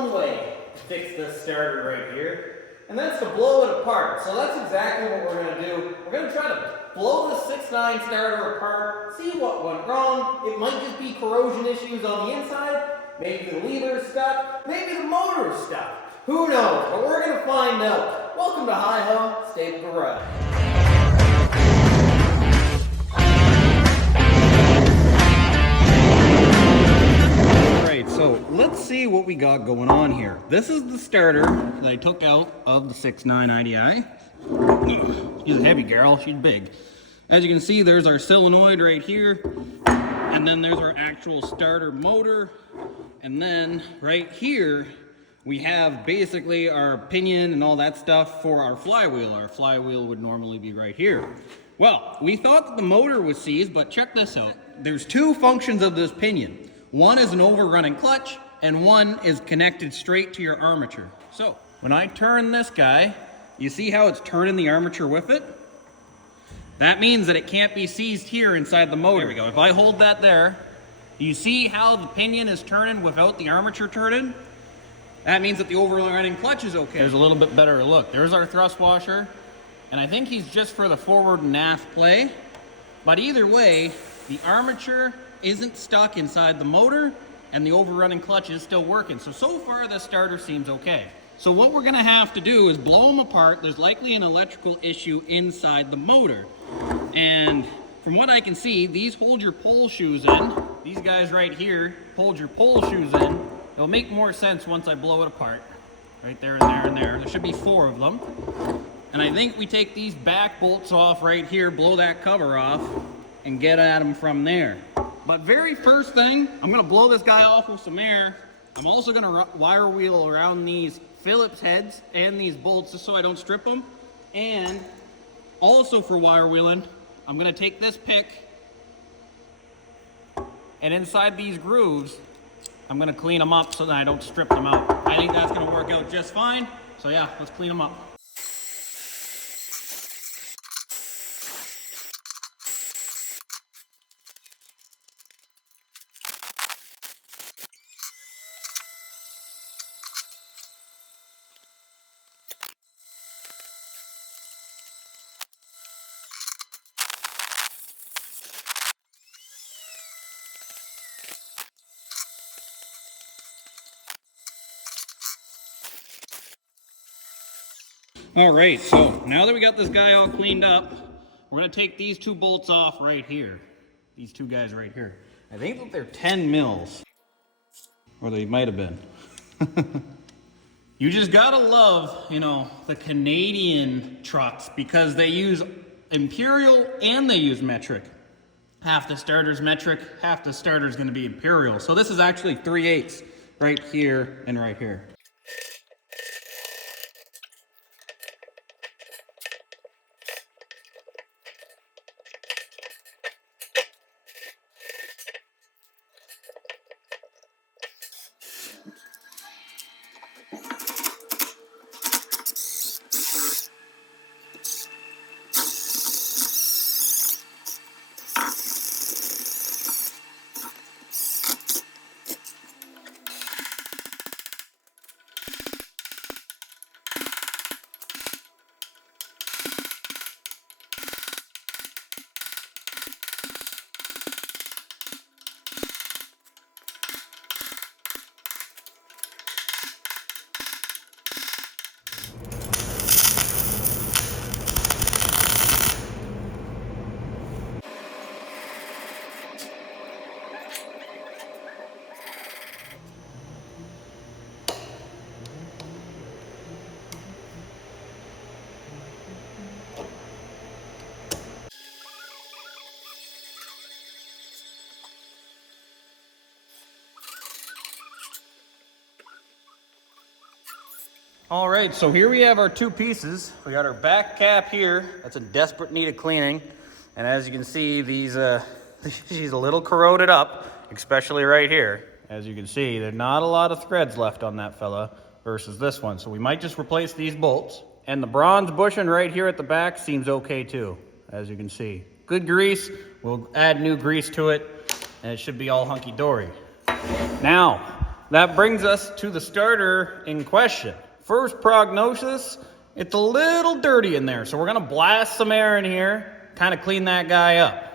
one way to fix this starter right here, and that's to blow it apart. So that's exactly what we're going to do. We're going to try to blow the 6.9 starter apart, see what went wrong. It might just be corrosion issues on the inside. Maybe the lever's stuck. Maybe the motor's stuck. Who knows? But we're going to find out. Welcome to Hi-Ho Stable Garage. So let's see what we got going on here. This is the starter that I took out of the 6.9 IDI. She's a heavy girl, she's big. As you can see, there's our solenoid right here, and then there's our actual starter motor, and then right here we have basically our pinion and all that stuff for our flywheel. Our flywheel would normally be right here. Well, we thought that the motor was seized, but check this out. There's two functions of this pinion. One is an overrunning clutch, and one is connected straight to your armature. So, when I turn this guy, you see how it's turning the armature with it? That means that it can't be seized here inside the motor. There we go. If I hold that there, you see how the pinion is turning without the armature turning? That means that the overrunning clutch is okay. There's a little bit better look. There's our thrust washer, and I think he's just for the forward and aft play. But either way, the armature isn't stuck inside the motor, and the overrunning clutch is still working. So far this starter seems okay. So what we're gonna have to do is blow them apart. There's likely an electrical issue inside the motor. And from what I can see, these hold your pole shoes in. These guys right here hold your pole shoes in. It'll make more sense once I blow it apart. Right there and there and there. There should be 4 of them. And I think we take these back bolts off right here, blow that cover off, and get at them from there. But very first thing, I'm gonna blow this guy off with some air. I'm also gonna wire wheel around these Phillips heads and these bolts just so I don't strip them. And also for wire wheeling, I'm gonna take this pick, and inside these grooves, I'm gonna clean them up so that I don't strip them out. I think that's gonna work out just fine. So yeah, let's clean them up. All right, so now that we got this guy all cleaned up, we're gonna take these 2 bolts off right here. These 2 guys right here. I think that they're 10 mils, or they might have been. You just gotta love, you know, the Canadian trucks because they use imperial and they use metric. Half the starter's metric, half the starter's gonna be imperial. So this is actually 3/8 right here and right here. All right, so here we have our 2 pieces. We got our back cap here. That's in desperate need of cleaning. And as you can see, these she's a little corroded up, especially right here. As you can see, there's not a lot of threads left on that fella versus this one. So we might just replace these bolts. And the bronze bushing right here at the back seems okay too, as you can see. Good grease, we'll add new grease to it, and it should be all hunky-dory. Now, that brings us to the starter in question. First prognosis, it's a little dirty in there, so we're gonna blast some air in here, kind of clean that guy up.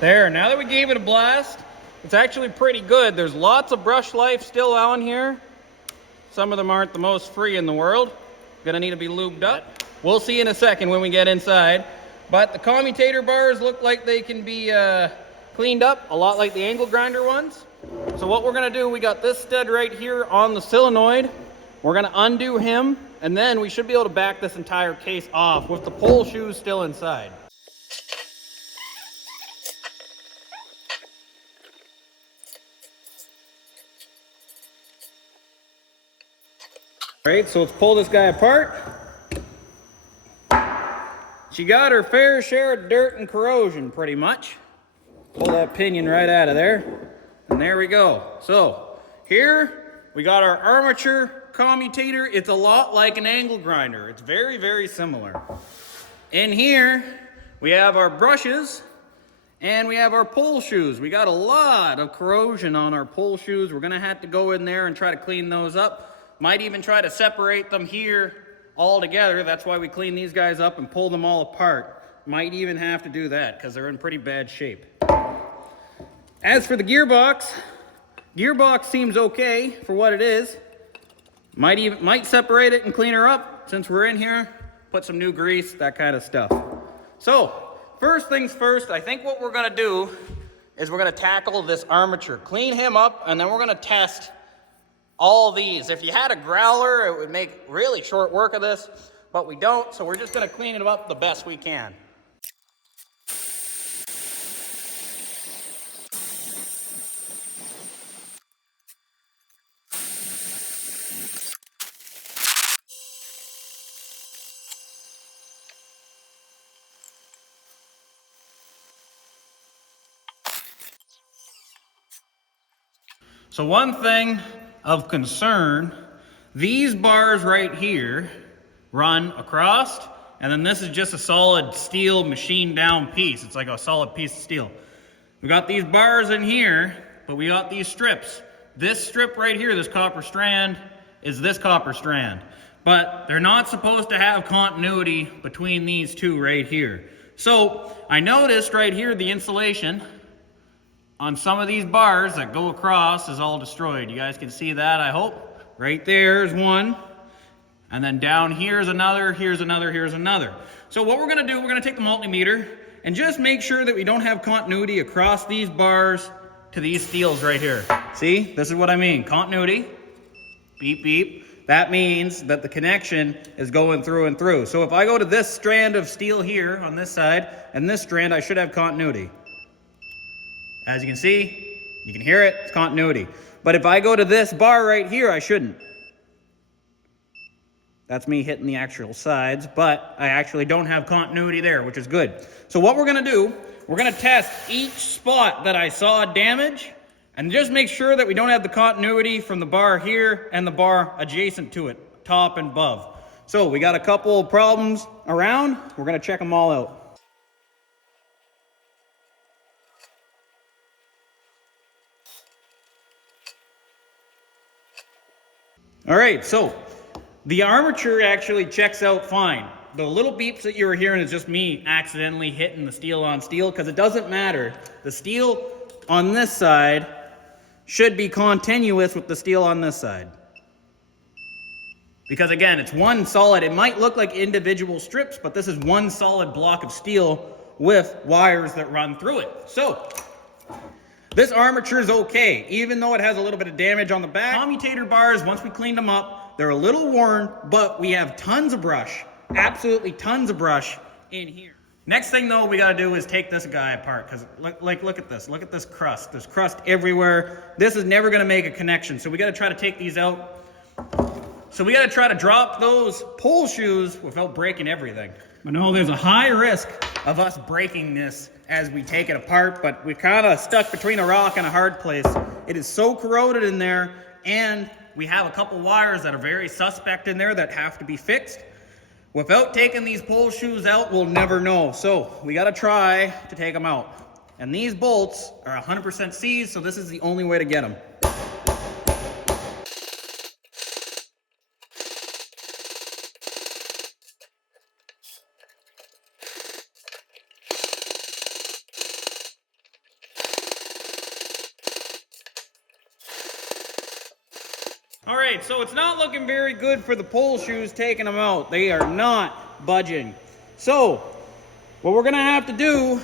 There, now that we gave it a blast, it's actually pretty good. There's lots of brush life still on here. Some of them aren't the most free in the world. Gonna need to be lubed up. We'll see in a second when we get inside. But the commutator bars look like they can be cleaned up, a lot like the angle grinder ones. So what we're gonna do, we got this stud right here on the solenoid. We're gonna undo him, and then we should be able to back this entire case off with the pole shoes still inside. All right, so let's pull this guy apart. She got her fair share of dirt and corrosion, pretty much. Pull that pinion right out of there, and there we go. So here we got our armature commutator. It's a lot like an angle grinder. It's very, very similar. In here we have our brushes and we have our pole shoes. We got a lot of corrosion on our pole shoes. We're gonna have to go in there and try to clean those up. Might even try to separate them here all together. That's why we clean these guys up and pull them all apart. Might even have to do that because they're in pretty bad shape. As for the gearbox seems okay for what it is. Might separate it and clean her up since we're in here. Put some new grease, that kind of stuff. So, first things first, I think what we're gonna do is we're gonna tackle this armature. Clean him up, and then we're gonna test all these. If you had a growler, it would make really short work of this, but we don't, so we're just gonna clean it up the best we can. So one thing of concern, these bars right here run across, and then this is just a solid steel machined down piece. It's like a solid piece of steel. We got these bars in here, but we got these strips. This strip right here, this copper strand, is this copper strand. But they're not supposed to have continuity between these two right here. So I noticed right here the insulation on some of these bars that go across is all destroyed. You guys can see that, I hope. Right there's one. And then down here's another, here's another, here's another. So what we're gonna do, we're gonna take the multimeter and just make sure that we don't have continuity across these bars to these steels right here. See, this is what I mean, continuity, beep, beep. That means that the connection is going through and through. So if I go to this strand of steel here on this side, and this strand, I should have continuity. As you can see, you can hear it, it's continuity. But if I go to this bar right here, I shouldn't. That's me hitting the actual sides, but I actually don't have continuity there, which is good. So what we're gonna do, we're gonna test each spot that I saw damage, and just make sure that we don't have the continuity from the bar here and the bar adjacent to it, top and above. So we got a couple of problems around, we're gonna check them all out. All right, so the armature actually checks out fine. The little beeps that you were hearing is just me accidentally hitting the steel on steel, because it doesn't matter. The steel on this side should be continuous with the steel on this side. Because again, it's one solid, it might look like individual strips, but this is one solid block of steel with wires that run through it. So, this armature is okay, even though it has a little bit of damage on the back. Commutator bars, once we cleaned them up, they're a little worn, but we have tons of brush, absolutely tons of brush in here. Next thing though we gotta do is take this guy apart, because look at this crust. There's crust everywhere. This is never gonna make a connection, so we gotta try to take these out. So we gotta try to drop those pole shoes without breaking everything. I know there's a high risk of us breaking this as we take it apart, but we're kind of stuck between a rock and a hard place. It is so corroded in there, and we have a couple wires that are very suspect in there that have to be fixed. Without taking these pull shoes out, we'll never know. So we gotta try to take them out. And these bolts are 100% seized, so this is the only way to get them. All right, so it's not looking very good for the pull shoes taking them out. They are not budging. So what we're gonna have to do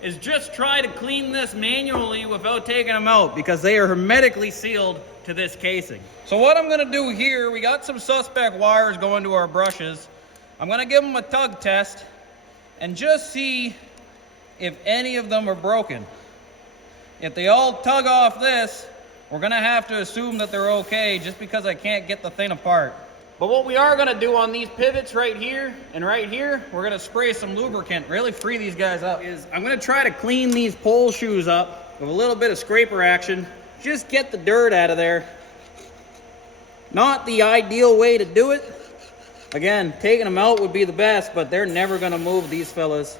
is just try to clean this manually without taking them out, because they are hermetically sealed to this casing. So what I'm gonna do here, we got some suspect wires going to our brushes. I'm gonna give them a tug test and just see if any of them are broken. If they all tug off this, we're gonna have to assume that they're okay, just because I can't get the thing apart. But what we are gonna do on these pivots right here and right here, we're gonna spray some lubricant, really free these guys up. I'm gonna try to clean these pole shoes up with a little bit of scraper action. Just get the dirt out of there. Not the ideal way to do it. Again, taking them out would be the best, but they're never gonna move, these fellas.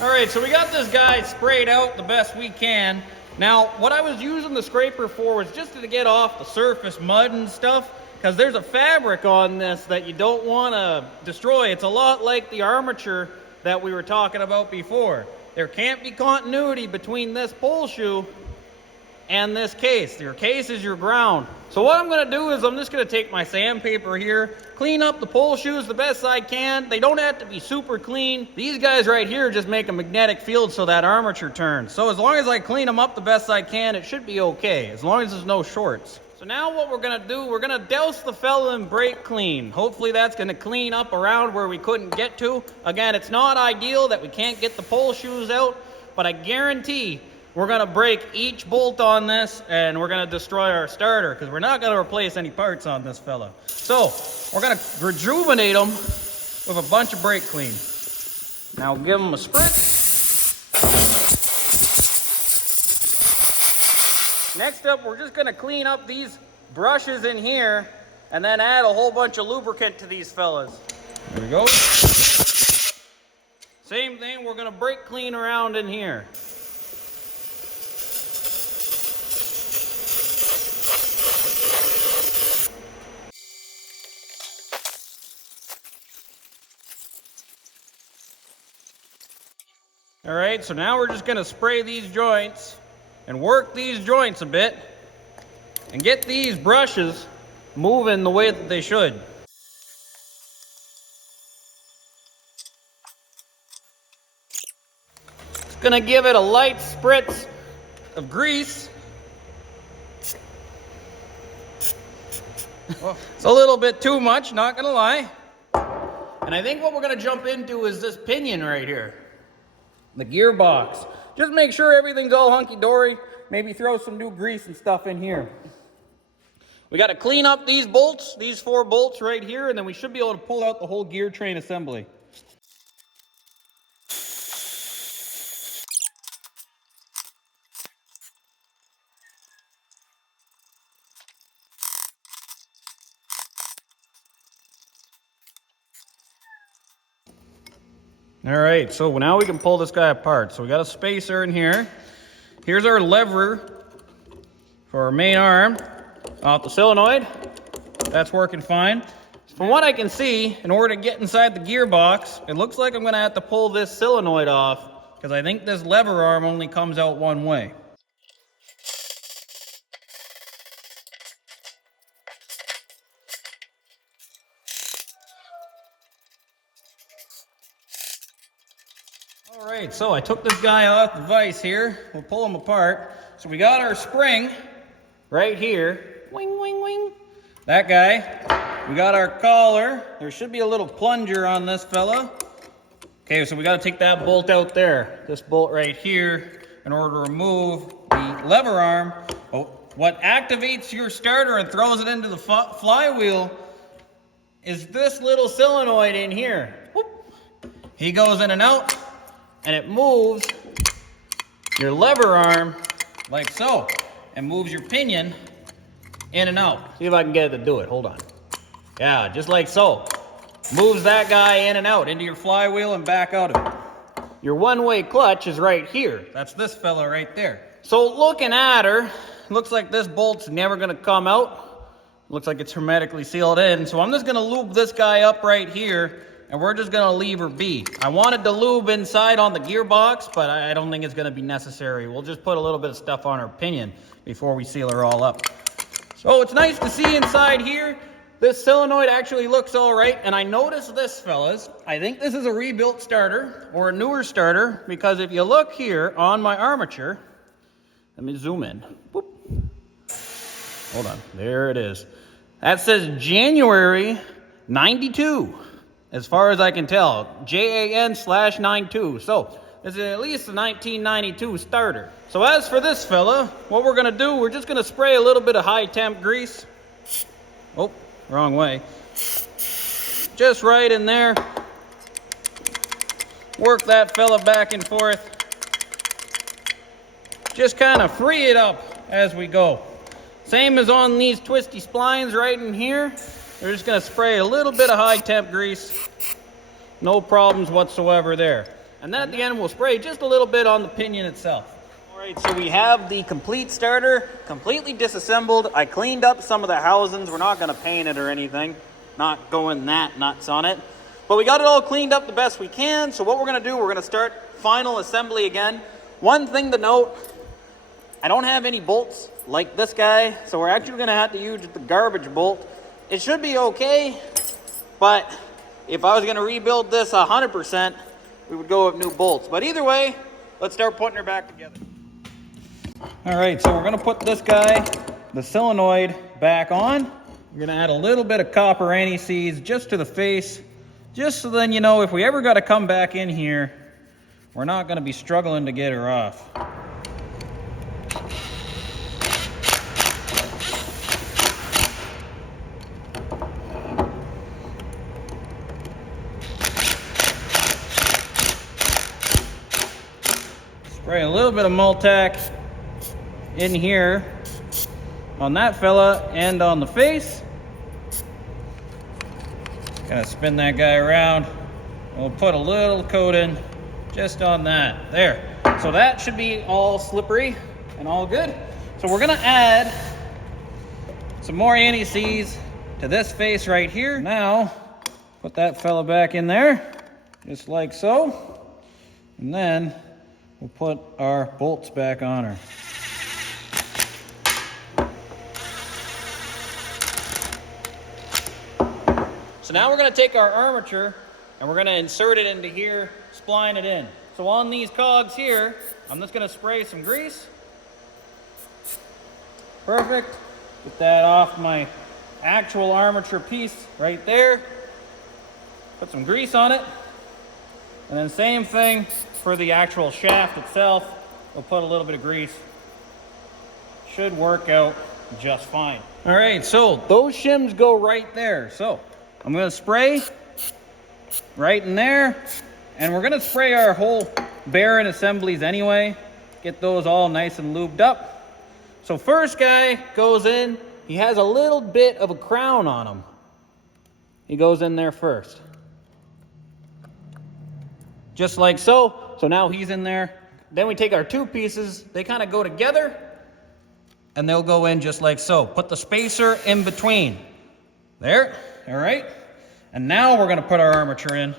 All right, so we got this guy sprayed out the best we can. Now, what I was using the scraper for was just to get off the surface mud and stuff, because there's a fabric on this that you don't want to destroy. It's a lot like the armature that we were talking about before. There can't be continuity between this pole shoe and this case. Your case is your ground. So what I'm gonna do is I'm just gonna take my sandpaper here, clean up the pole shoes the best I can. They don't have to be super clean. These guys right here just make a magnetic field so that armature turns. So as long as I clean them up the best I can, it should be okay, as long as there's no shorts. So now what we're gonna do, we're gonna douse the fella in brake clean. Hopefully that's gonna clean up around where we couldn't get to. Again, it's not ideal that we can't get the pole shoes out, but I guarantee we're gonna break each bolt on this and we're gonna destroy our starter, because we're not gonna replace any parts on this fella. So we're gonna rejuvenate them with a bunch of brake clean. Now give them a spritz. Next up, we're just gonna clean up these brushes in here and then add a whole bunch of lubricant to these fellas. There we go. Same thing, we're gonna brake clean around in here. All right, so now we're just gonna spray these joints and work these joints a bit and get these brushes moving the way that they should. Just gonna give it a light spritz of grease. It's a little bit too much, not gonna lie. And I think what we're gonna jump into is this pinion right here. The gearbox. Just make sure everything's all hunky-dory. Maybe throw some new grease and stuff in here. We got to clean up these bolts, these 4 bolts right here, and then we should be able to pull out the whole gear train assembly. All right, so now we can pull this guy apart. So we got a spacer in here. Here's our lever for our main arm off the solenoid. That's working fine. From what I can see, in order to get inside the gearbox, it looks like I'm gonna have to pull this solenoid off, because I think this lever arm only comes out one way. All right, so I took this guy off the vise here. We'll pull him apart. So we got our spring right here. Wing, wing, wing. That guy. We got our collar. There should be a little plunger on this fella. Okay, so we got to take that bolt out there. This bolt right here in order to remove the lever arm. Oh, what activates your starter and throws it into the flywheel is this little solenoid in here. Whoop. He goes in and out, and it moves your lever arm like so, and moves your pinion in and out. See if I can get it to do it. Hold on. Yeah, just like so. Moves that guy in and out into your flywheel and back out of it. Your one-way clutch is right here. That's this fella right there. So looking at her, looks like this bolt's never gonna come out. Looks like it's hermetically sealed in. So I'm just gonna lube this guy up right here, and we're just gonna leave her be. I wanted to lube inside on the gearbox, but I don't think it's gonna be necessary. We'll just put a little bit of stuff on her pinion before we seal her all up. So it's nice to see inside here. This solenoid actually looks all right, and I noticed this, fellas. I think this is a rebuilt starter or a newer starter, because if you look here on my armature, let me zoom in. Boop. Hold on, there it is. That says January 92, as far as I can tell. JAN/92. So this is at least a 1992 starter. So as for this fella, what we're gonna do, we're just gonna spray a little bit of high temp grease. Oh, wrong way. Just right in there. Work that fella back and forth. Just kind of free it up as we go. Same as on these twisty splines right in here. We're just gonna spray a little bit of high temp grease. No problems whatsoever there. And then at the end, we'll spray just a little bit on the pinion itself. All right, so we have the complete starter, completely disassembled. I cleaned up some of the housings. We're not gonna paint it or anything. Not going that nuts on it. But we got it all cleaned up the best we can. So what we're gonna do, we're gonna start final assembly again. One thing to note, I don't have any bolts like this guy, so we're actually gonna have to use the garbage bolt. It should be okay, but if I was gonna rebuild this 100%, we would go with new bolts. But either way, let's start putting her back together. All right, so we're gonna put this guy, the solenoid, back on. We're gonna add a little bit of copper anti-seize just to the face, just so then you know if we ever gotta come back in here, we're not gonna be struggling to get her off. Spray a little bit of Multac in here on that fella and on the face. Gonna spin that guy around. We'll put a little coat in just on that. There. So that should be all slippery and all good. So we're gonna add some more anti-seize to this face right here. Now, put that fella back in there, just like so. And then we'll put our bolts back on her. So now we're going to take our armature and we're going to insert it into here, spline it in. So on these cogs here, I'm just going to spray some grease. Perfect. Get that off my actual armature piece right there. Put some grease on it. And then same thing for the actual shaft itself. We'll put a little bit of grease. Should work out just fine. All right, so those shims go right there. So I'm gonna spray right in there, and we're gonna spray our whole bearing assemblies anyway. Get those all nice and lubed up. So first guy goes in, he has a little bit of a crown on him. He goes in there first. Just like so. So now he's in there. Then we take our two pieces, they kind of go together, and they'll go in just like so. Put the spacer in between. There, all right? And now we're gonna put our armature in.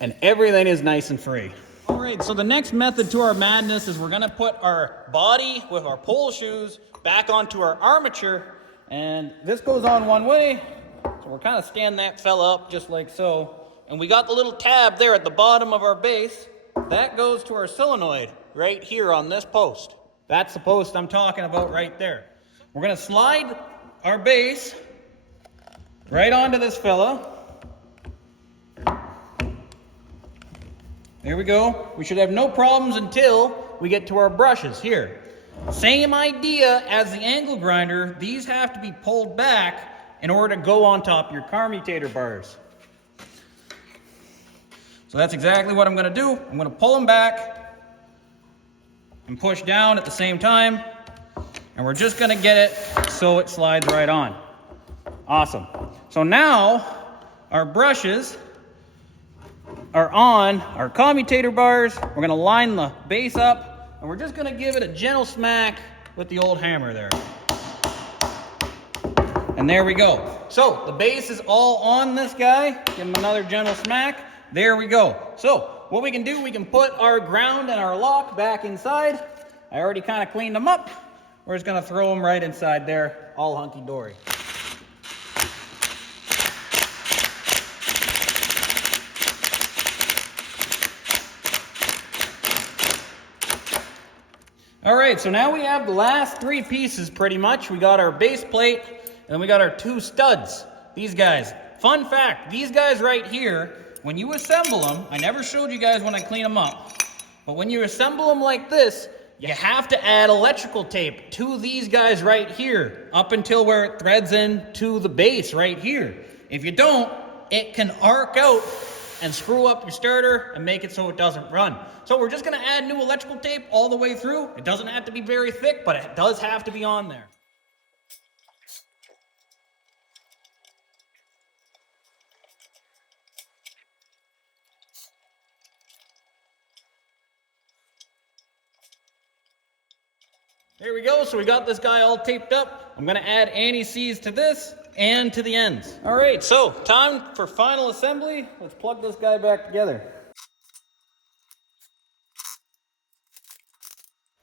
And everything is nice and free. All right, so the next method to our madness is we're gonna put our body with our pole shoes back onto our armature, and this goes on one way. So we're kind of stand that fella up just like so. And we got the little tab there at the bottom of our base. That goes to our solenoid right here on this post. That's the post I'm talking about right there. We're gonna slide our base right onto this fella. There we go. We should have no problems until we get to our brushes here. Same idea as the angle grinder. These have to be pulled back in order to go on top of your commutator bars. So that's exactly what I'm going to do. I'm going to pull them back and push down at the same time. And we're just going to get it so it slides right on. Awesome. So now our brushes are on our commutator bars. We're going to line the base up, and we're just going to give it a gentle smack with the old hammer there. And there we go. So the base is all on this guy. Give him another gentle smack. There we go. So what we can do, we can put our ground and our lock back inside. I already kind of cleaned them up. We're just going to throw them right inside there, all hunky-dory. All right, so now we have the last three pieces pretty much. We got our base plate, and then we got our two studs. These guys. Fun fact, these guys right here, when you assemble them, I never showed you guys when I clean them up, but when you assemble them like this, you have to add electrical tape to these guys right here, up until where it threads into the base right here. If you don't, it can arc out and screw up your starter and make it so it doesn't run. So we're just gonna add new electrical tape all the way through. It doesn't have to be very thick, but it does have to be on there. There we go, so we got this guy all taped up. I'm gonna add anti-seize to this and to the ends. All right, so time for final assembly. Let's plug this guy back together.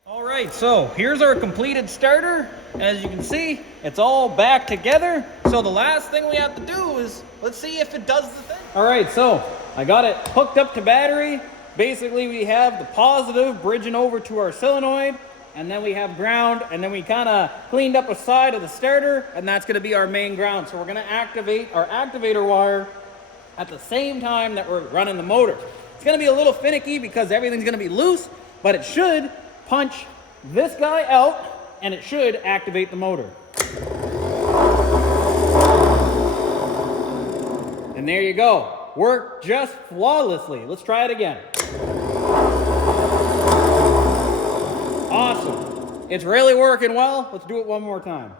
All right, so here's our completed starter. As you can see, it's all back together. So the last thing we have to do is, let's see if it does the thing. All right, so I got it hooked up to battery. Basically, we have the positive bridging over to our solenoid, and then we have ground, and then we kind of cleaned up a side of the starter, and that's going to be our main ground. So we're going to activate our activator wire at the same time that we're running the motor. It's going to be a little finicky because everything's going to be loose, but it should punch this guy out, and it should activate the motor. And there you go. Worked just flawlessly. Let's try it again. Awesome. It's really working well. Let's do it one more time.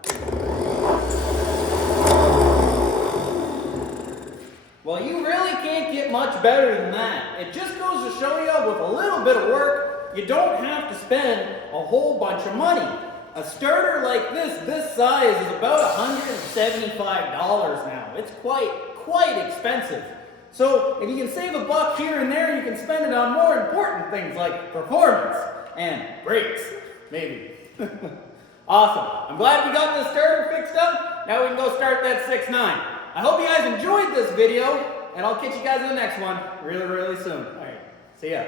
Well, you really can't get much better than that. It just goes to show you, with a little bit of work, you don't have to spend a whole bunch of money. A starter like this size is about $175 now. It's quite expensive. So if you can save a buck here and there, you can spend it on more important things like performance and brakes, maybe. Awesome. I'm glad we got this starter fixed up. Now we can go start that 6.9. I hope you guys enjoyed this video, and I'll catch you guys in the next one really soon. All right, see ya.